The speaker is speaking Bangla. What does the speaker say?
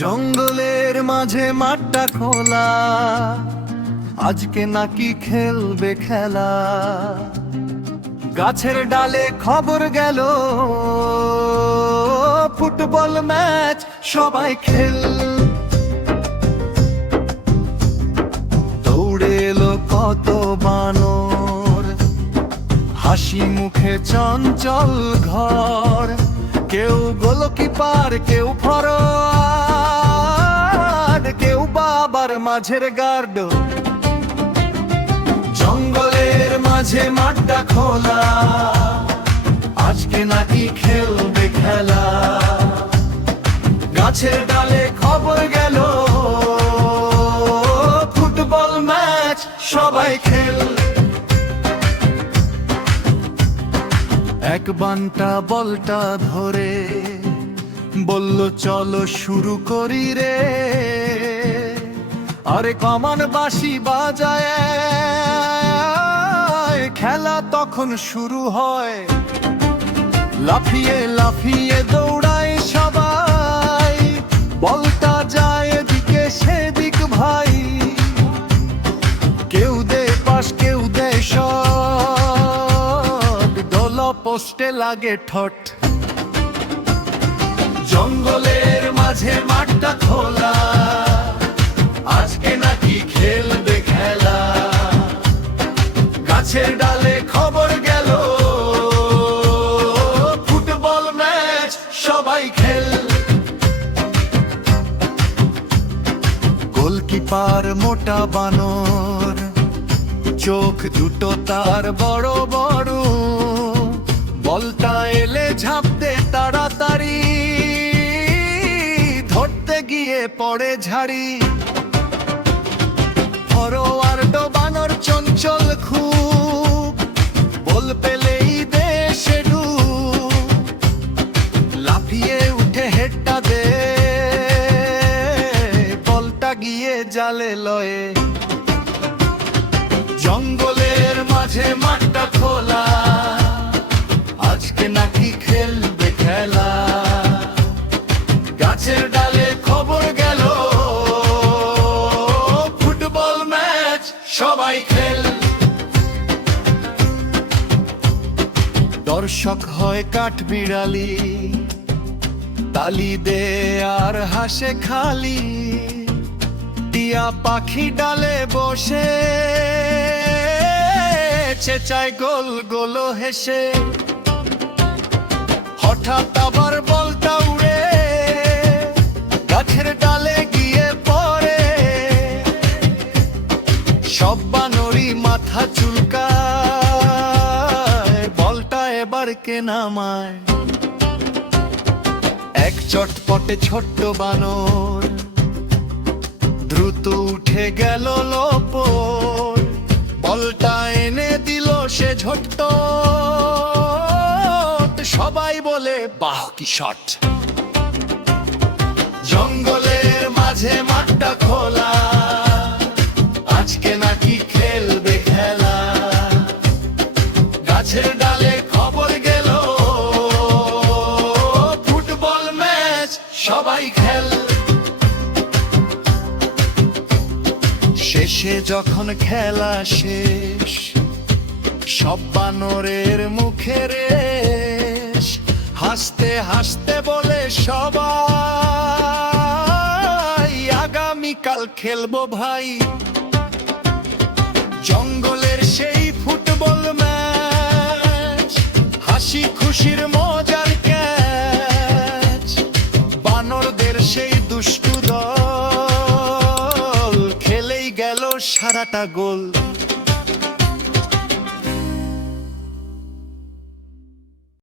জঙ্গলের মাঝে মাঠটা খোলা, আজকে নাকি খেলবে খেলা। গাছের ডালে খবর গেল, ফুটবল ম্যাচ সবাই খেল। দৌড়ে এলো কত বানর, হাসি মুখে চঞ্চল ঘর। কেউ গোলকিপার, কেউ ফরোয়ার্ড, কেউ বাবার মাঝের গার্ড। জঙ্গলের মাঝে মাঠটা খোলা, আজকে নাকি খেলবে খেলা। গাছের ডালে খবর গেল, ফুটবল ম্যাচ সবাই খেল। এক বান্টা বলটা ধরে বলল, চলো শুরু করি রে। আরে কমান বাঁশি বাজায়, খেলা তখন শুরু হয়। লাফিয়ে লাফিয়ে দৌড়ায় সবাই, বলটা যায় এদিকে সেদিক ভাই। কেউ দে পাশ, কেউ দে শট, দোলা পোস্টে লাগে ঠট। জঙ্গলের মাঝে মাঠটা খোলা, আজকে নাকি খেলবে খেলা। গাছের ডালে খবর গেল, ফুটবল ম্যাচ সবাই খেল। গোলকিপার মোটা বানর, চোখ দুটো তার বড় বড়। বলটা এলে ঝাঁপ দে তাড়াতাড়ি, ধরতে গিয়ে পড়ে ঝাড়ি। ফরোয়ার্ড বানর চঞ্চল খুব, বল পেলেই দেশে ডুব। লাফিয়ে উঠে হেডটা দে, বলটা গিয়ে জালে লয়ে। জঙ্গলের মাঝে মাঠটা খোলা, আজকে নাকি খেলবে খেলা। গাছের ডালে খবর গেল, ফুটবল ম্যাচ সবাই খেল। দর্শক হয় কাঠ বিড়ালি, তালি দে আর হাসে খালি। টিয়া পাখি ডালে বসে, চেঁচায় গোল গোল হেসে। হঠাৎ আবার বলটা উড়ে, গাছের ডালে গিয়ে পড়ে। সব বানরই মাথা চুলকায়, বলটা এবার কে নামায়। এক চটপটে ছোট্ট বানর, দ্রুত উঠে গেল লোপর। বলটা এনে দিল সে ঝট্ট, সবাই বলে বাহ কি শট। জঙ্গলের মাঝে মাঠটা খোলা, আজকে নাকি খেলবে খেলা। গাছের ডালে খবর গেল, ফুটবল ম্যাচ সবাই খেল। শেষে যখন খেলা শেষ, সব বানরের মুখে রেশ। হাসতে হাসতে বলে সবাই, আগামীকাল খেলবো ভাই। জঙ্গলের সেই ফুটবল ম্যাচ, হাসি খুশির মজার ক্যাচ। বানরদের সেই দুষ্টু দল, খেলেই গেল সারাটা গোল।